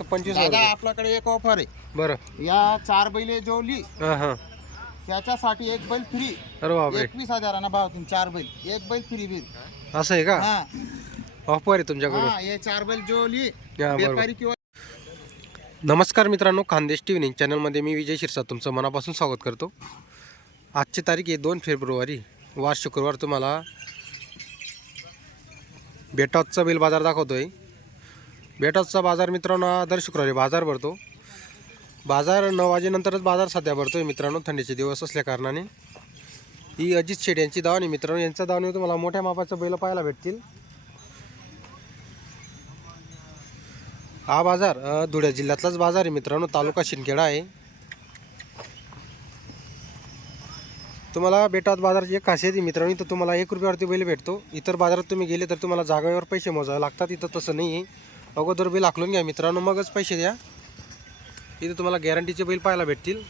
फक्त पंचवीस हजार दादा रुपये. आपल्याकडे एक ऑफर आहे. बरं. या चार बैले जोली हां हां. त्याच्यासाठी एक बैल फ्री अरे बापरे. एकवीस हजारांना भाव तुम्ही चार बैल. एक बैल फ्री बिल. असं आहे का? हा. ऑफर आहे तुमच्याकडून. हा हे चार बैल बरोबर. व्यापारी किंवा नमस्कार मित्रांनो खानदेश टी व्ही न्यूज चॅनलमध्ये मी विजय शिरसाट तुमचं मनापासून स्वागत करतो. आजची तारीख आहे दोन फेब्रुवारी. वार शुक्रवार तुम्हाला बेटॉचचा बिल बाजार दाखवतो आहे बेटाचा बाजार मित्रांनो दर शुक्रवारी बाजार भरतो. बाजार नऊ वाजेनंतरच बाजार सध्या भरतो आहे मित्रांनो थंडीचे दिवस असल्या कारणाने. ही अजित शेट यांची दावणी मित्रांनो यांच्या दावणीवर तुम्हाला मोठ्या मापाचं बैल पाहायला भेटतील. हा बाजार धुळ्या धुळे जिल्ह्यातलाच बाजार आहे मित्रांनो तालुका शिंदखेडा आहे. तुम्हाला बेटात बाजाराची एक खासियत आहे मित्रांनो इथं तुम्हाला एक रुपयावरती बैल भेटतो. इतर बाजारात तुम्ही गेले तर तुम्हाला जागेवर पैसे मोजावे लागतात इथं तसं नाही आहे अगोदर बैल आखलून घ्या मित्रांनो मगच पैसे द्या. इथं तुम्हाला गॅरंटीचे बैल पाहायला भेटतील.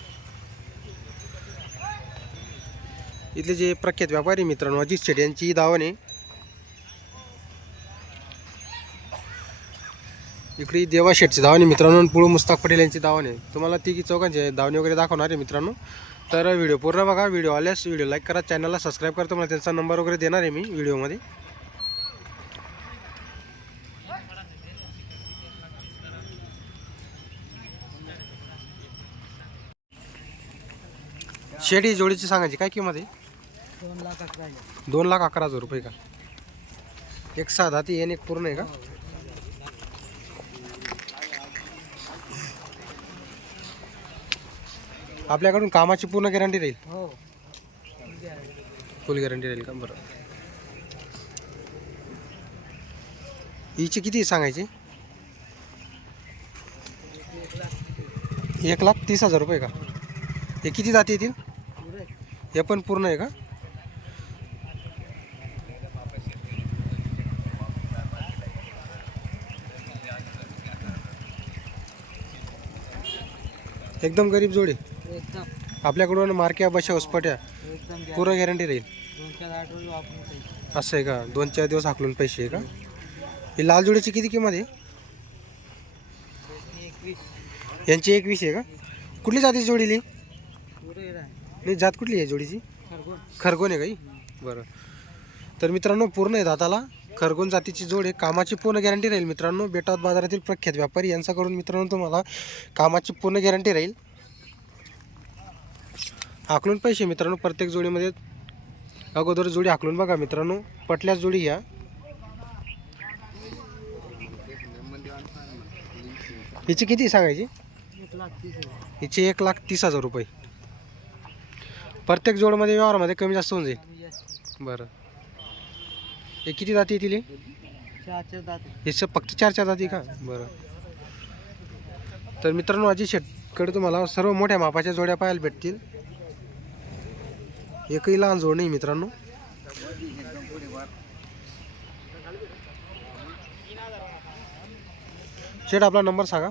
इथले जे प्रख्यात व्यापारी मित्रांनो अजित शेट यांची ही दावण आहे. इकडे देवा शेटची धावणे मित्रांनो पुळू मुस्ताक पटेल यांची धावणे तुम्हाला तिघी चौकांचे धावणे वगैरे दाखवणार आहे मित्रांनो. तर व्हिडिओ पूर्ण बघा व्हिडिओ आल्यास व्हिडिओ लाईक करा चॅनलला सबस्क्राईब करा तुम्हाला त्यांचा नंबर वगैरे देणार आहे मी व्हिडिओमध्ये. शेडी जोडीची सांगायची काय किंमत आहे? दोन लाख अकरा दोन लाख अकरा हजार रुपये का? एक साधा ती एक पूर्ण आहे का? आपल्याकडून कामाची पूर्ण गॅरंटी राहील? हो फुल गॅरंटी राहील का? बरं. हिची किती सांगायची? एक लाख तीस हजार रुपये का? हे किती जाती येतील? हे पण पूर्ण आहे का? एकदम गरीब जोडी. एकदम. आपल्याकडून मार्क्या बशा उसपट्या एकदम पूर्ण गॅरंटी राहील. दोनशे आठ रोज वापरून असं आहे का? दोन चार दिवस हाकलून पैसे आहे का? ही लाल जोडीची किती किंमत आहे? एकवीस. यांची एक वीस आहे का? कुठली जातीची जोडीली नाही जात कुठली आहे जोडीची? खरगोन आहे काही बरं. तर मित्रांनो पूर्ण आहे दाताला. खरगोन जातीची जोड आहे. कामाची पूर्ण गॅरंटी राहील मित्रांनो. बेटात बाजारातील प्रख्यात व्यापारी यांच्याकडून मित्रांनो तुम्हाला कामाची पूर्ण गॅरंटी राहील. हाकलून पैसे मित्रांनो प्रत्येक जोडीमध्ये. अगोदर जोडी हाकलून बघा मित्रांनो. पटल्यास जोडी घ्या. हिची किती सांगायची? हिची एक लाख तीस हजार रुपये. प्रत्येक जोडमध्ये व्यवहारामध्ये कमी जास्त होऊन जाईल? कमी जास्त बरं. हे किती जाती येतील हे? चार चार दात हे स- फक्त चार चार जाती का? बरं. तर मित्रांनो अजित शेटकडे तुम्हाला सर्व मोठ्या मापाच्या जोड्या पाहायला भेटतील. एकही लहान जोड नाही मित्रांनो. शेट आपला नंबर सांगा.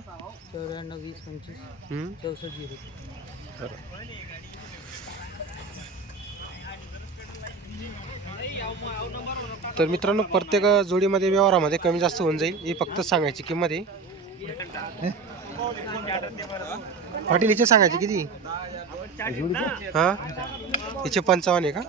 चौऱ्याण्णव वीस पंचवीस हं? चौसष्ट झिरो. तर मित्रांनो प्रत्येक जोडीमध्ये व्यवहारामध्ये कमी जास्त होऊन जाईल ही फक्त सांगायची किंमत आहे. पाटील हिचे सांगायची किती? हा? हिचे पंचावन्न आहे का?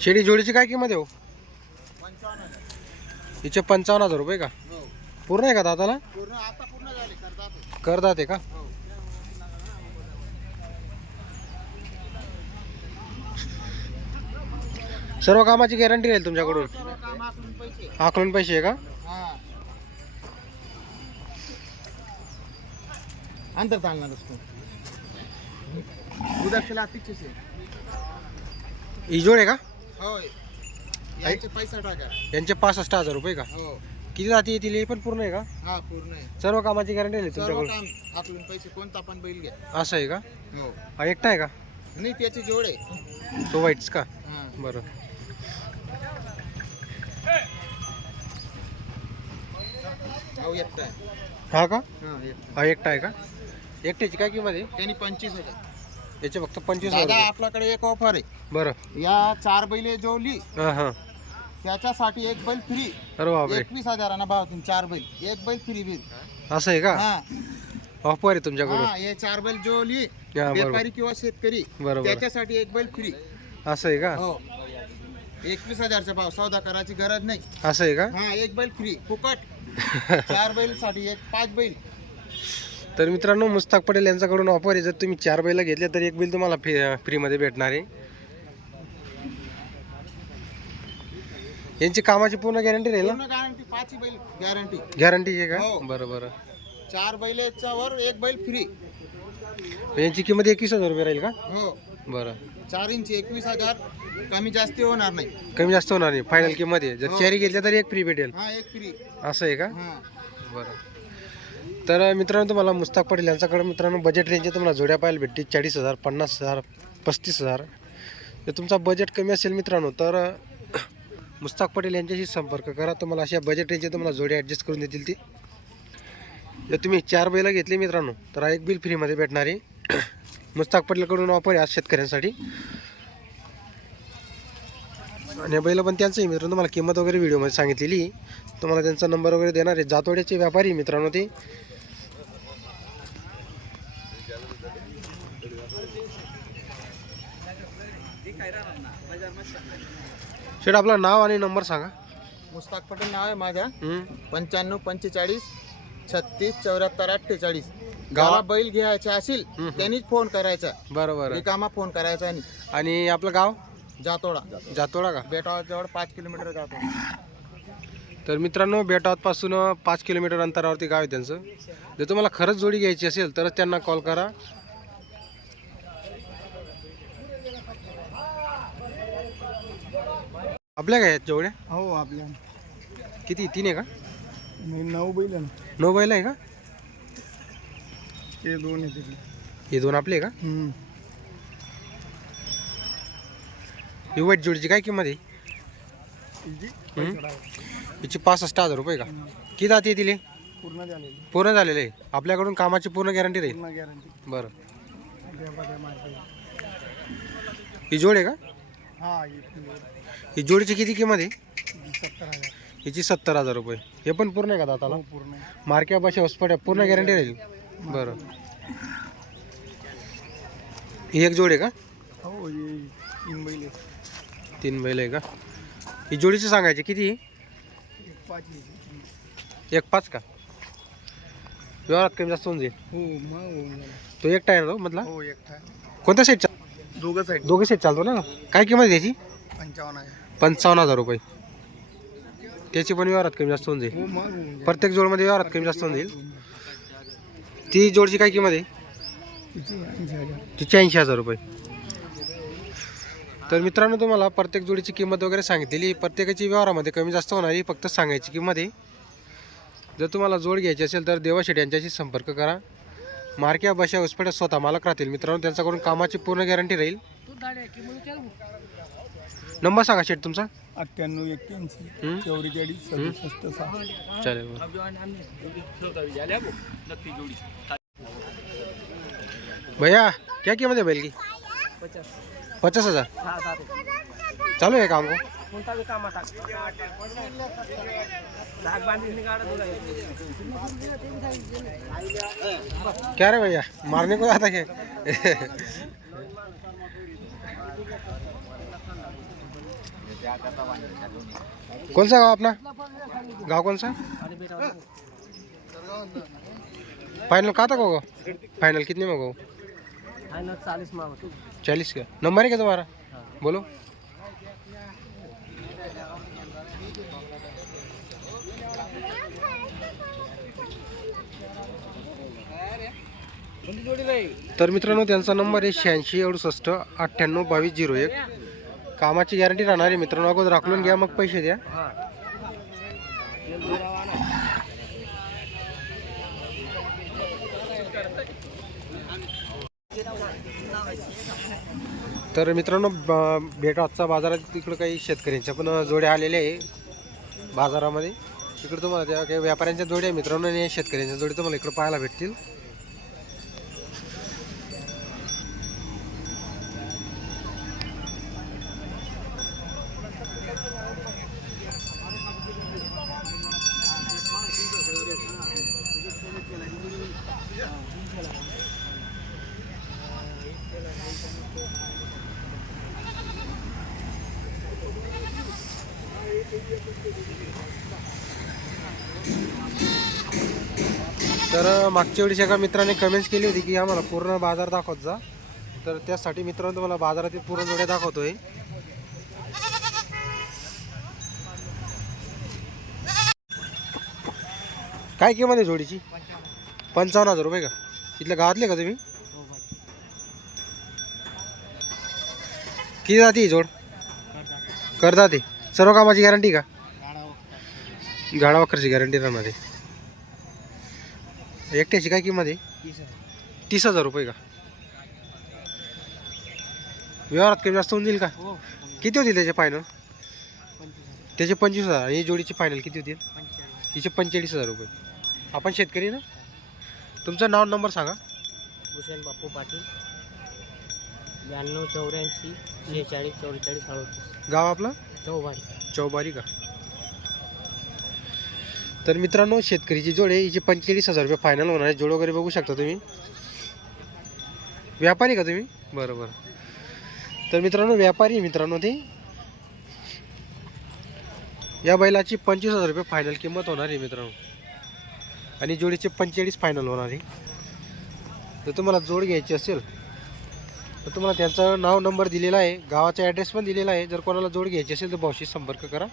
शेडी जोडीची काय किंमत आहे हो? हिचे पंचावन्न हजार रुपये का? पूर्ण आहे का दादाला पूर्ण आता पूर्ण झाले करतात. करदात आहे का? सर्व कामाची गॅरंटी राहील तुमच्याकडून? सर्व काम आखून पैसे. आकलून पैसे आहे का? हा. अंतर चालणार असतो. उद्या तिचेच आहे. ही जोड आहे का? होय. याचे पैसा टाका. यांचे पासष्ट हजार रुपये का? हो. किती जाती येतील हे पण पूर्ण आहे का? हा पूर्ण आहे. सर्व कामाची गॅरंटी सर्व तुमच्याकडून. काम पैसे कोणता पण बैल घ्या. असं आहे का? हो. हा एकटा आहे का? नाही त्याची जोड आहे. तो वाईट्स का? हा. बरं. हो एकटा आहे. हा का? हा एकटा हा एकटा आहे का? एकट्याची काय किंमत आहे? त्यांनी पंचवीस हजार. याचे फक्त पंचवीस हजार दादा. आपल्याकडे एक ऑफर आहे. बरं. या चार बैले हां हां. त्याच्यासाठी एक बैल फ्री अरे बापरे. एकवीस हजारांना भाव तुम्ही चार बैल. एक बैल फ्री बिल. असं आहे का? हा. ऑफर आहे तुमच्याकडून. हा हे चार बैल बरोबर. व्यापारी किंवा शेतकरी बरोबर. त्याच्यासाठी एक बैल फ्री असं आहे का? हो. एकवीस हजारचा भाव सौदा करायची गरज नाही. असं आहे का? हा एक बैल फ्री फुकट. चार बैलसाठी एक पाच बैल. तर मित्रांनो मुस्ताक पटेल यांच्याकडून ऑफर आहे. जर तुम्ही चार बैला घेतले तर एक बिल तुम्हाला फ्री फ्रीमध्ये भेटणार आहे. यांची कामाची पूर्ण गॅरंटी राहील ना? पूर्ण गॅरंटी पाच बैल गॅरंटी गॅरंटी आहे का? हो. बरं बरं. चार बैलाच्या वर एक बैल फ्री यांची किंमत एकवीस हजार रुपये राहील का? हो. बरं. चार इंच एकवीस हजार कमी जास्ती होणार नाही. कमी जास्त होणार नाही. फायनल किंमत आहे. जर हो. चारी घेतल्या तर एक फ्री भेटेल. हा एक फ्री असं आहे का? हा. बरं. तर मित्रांनो तुम्हाला मुस्ताक पटेल यांच्याकडे मित्रांनो बजेट रेंज तुम्हाला जोड्या पाहायला भेटतील. चाळीस हजार पन्नास हजार पस्तीस हजार. जर तुमचा बजेट कमी असेल मित्रांनो तर मुस्ताक पटेल यांच्याशी संपर्क करा. तुम्हाला अशा बजेट रेंजचे तुम्हाला जोड्या ॲडजस्ट करून देतील ती. जर तुम्ही चार बैला घेतली मित्रांनो तर एक बिल फ्रीमध्ये भेटणार आहे. मुस्ताक पटेलकडून ऑफर आहे आज शेतकऱ्यांसाठी. आणि बैल पण त्यांचं आहे मित्रांनो. तुम्हाला किंमत वगैरे व्हिडिओमध्ये सांगितलेली. तुम्हाला त्यांचा नंबर वगैरे देणार आहे. जातोड्याचे व्यापारी मित्रांनो ते. शेट आपलं नाव आणि नंबर सांगा. मुस्ताक पटेल नाव आहे माझ्या? पंच्याण्णव पंचेचाळीस छत्तीस चौऱ्याहत्तर अठ्ठेचाळीस. गावा बैल घ्यायचे असेल. त्यांनीच फोन करायचा. बरं बरं रिकामा फोन करायचा आणि आपलं गाव? जातोडा. जातोडा का? बेटाजवळ पाच किलोमीटर जातो. तर मित्रांनो बेटावतपासून पाच किलोमीटर अंतरावरती गाव आहे त्यांचं. जर तुम्हाला खरंच जोडी घ्यायची असेल तरच त्यांना कॉल करा. आपल्या काय आहेत जेवढ्या हो आपल्या. किती? तीन आहे का? नऊ बैल ना. नऊ बैल आहे का? ते दोन आहे हे दोन आपले आहे का? ही वाईट जोडीची काय किंमत आहे? हं? हिची पासष्ट हजार रुपये का? किती जाते दिले पूर्ण झालेली पूर्ण झालेले आहे. आपल्याकडून कामाची पूर्ण गॅरंटी राहील पूर्ण गॅरंटी बरं. ही जोड आहे का? हा ही जोडीची किती किंमत आहे? सत्तर हजार. हिची सत्तर हजार रुपये. हे पण पूर्ण आहे का दाताला? पूर्ण मार्क्या बशा हॉस्पिटल पूर्ण गॅरंटी राहील. बरं. ही एक जोड आहे का? हो तीन बैल तीन बैल आहे का? ही जोडीची सांगायची किती आहे? पाच एक पाच का? व्यवहारात कमी जास्त होऊन जाईल. हो मग तो एकटा आहे ना तो मधला? हो एकटा कोणत्या सेटचा दोघं साईड दोघे सेट चालतो ना? काय किंमत आहे त्याची? पंचावन्न आहे. पंचावन्न हजार रुपये. त्याची पण व्यवहारात कमी जास्त होऊन जाईल. हो मग होऊन जाईल. प्रत्येक जोडमध्ये व्यवहारात कमी जास्त होऊन जाईल. ती जोडची काय किंमत आहे? किती ऐंशी हजार. तिची ऐंशी हजार रुपये. तर मित्रांनो तुम्हाला प्रत्येक जोडीची किंमत वगैरे सांगितलेली प्रत्येकाची व्यवहारामध्ये कमी जास्त होणार आहे. फक्त सांगायची किंमत आहे. जर तुम्हाला जोड घ्यायची असेल तर देवाशेठ यांच्याशी संपर्क करा. मार्क्या बशा हॉस्पिटल स्वतः मालक राहतील. मित्रांनो त्यांच्याकडून कामाची पूर्ण गॅरंटी राहील. नंबर सांगा शेठ तुमचा. अठ्ठ्याण्णव एक्क्याऐंशी हं? चौवेचाळीस सदुसष्ट सहा चालेल. भैया क्या कीमत है बैल की? पचास. हज़ार। चालू है काम को क्या रे भैया? मारने को आता क्या कौन सा गाँव अपना? गाँव कौन सा? फाइनल कहाँ तक होगा? फाइनल कितने में होगा फाइनल चालीस में होती चालीस का? नंबर है क्या तुम्हारा बोलो. तर मित्रांनो त्यांचा नंबर आहे शहाऐंशी अडुसष्ट अठ्ठ्याण्णव बावीस झिरो एक. कामाची गॅरंटी राहणार आहे मित्रांनो. अगोदर राखलून घ्या मग पैसे द्या. तर मित्रांनो ब- भेट आजचा बाजारात तिकडं काही शेतकऱ्यांच्या पण जोड्या आलेल्या आहे बाजारामध्ये. तिकडं तुम्हाला त्या काही व्यापाऱ्यांच्या जोड्या आहे मित्रांनो आणि शेतकऱ्यांच्या जोडी तुम्हाला इकडं पाहायला भेटतील. तर मागच्या वेळेस एका मित्राने कमेंट्स केली होती की आम्हाला पूर्ण बाजार दाखवत जा. तर त्यासाठी मित्रांनो तुम्हाला बाजारातील पूर्ण जोड्या दाखवतोय. काय किंमत आहे जोडीची? पंचावन्न हजार रुपये का? इथल्या गावातले का तुम्ही? किती जाते जोड? करता ते सर्व कामाची गॅरंटी का? गाडा वखरची गॅरंटी राहणार आहे. एकट्याची काय किंमत आहे? तीस हजार. रुपये का? व्यवहारात कमी जास्त होऊन जाईल का? किती होतील त्याचे फायनल त्याचे पंचवीस हजार. आणि ही जोडीची फायनल किती होतील? तिचे पंचेचाळीस हजार रुपये. आपण शेतकरी ना? तुमचं नाव नंबर सांगा. भूषण बापू पाटील. ब्याण्णव चौऱ्याऐंशी शेहेचाळीस चौवेचाळीस अडतीस. गाव आपलं? चौबारी चौबारी का? तर मित्रांनो शेतकरीची जोड आहे हिचे पंचेचाळीस हजार रुपये फायनल होणार आहे जोड वगैरे बघू शकता तुम्ही. व्यापारी का तुम्ही? बरं बरं. तर मित्रांनो व्यापारी मित्रांनो ते. या बैलाची पंचवीस हजार रुपये फायनल किंमत होणार आहे मित्रांनो. आणि जोडीचे पंचेचाळीस फायनल होणार आहे. जर तुम्हाला जोड घ्यायची असेल तर तुम्हाला त्यांचं नाव नंबर दिलेला आहे. गावाचा ॲड्रेस पण दिलेला आहे. जर कोणाला जोड घ्यायची असेल तर भाऊशी संपर्क करा.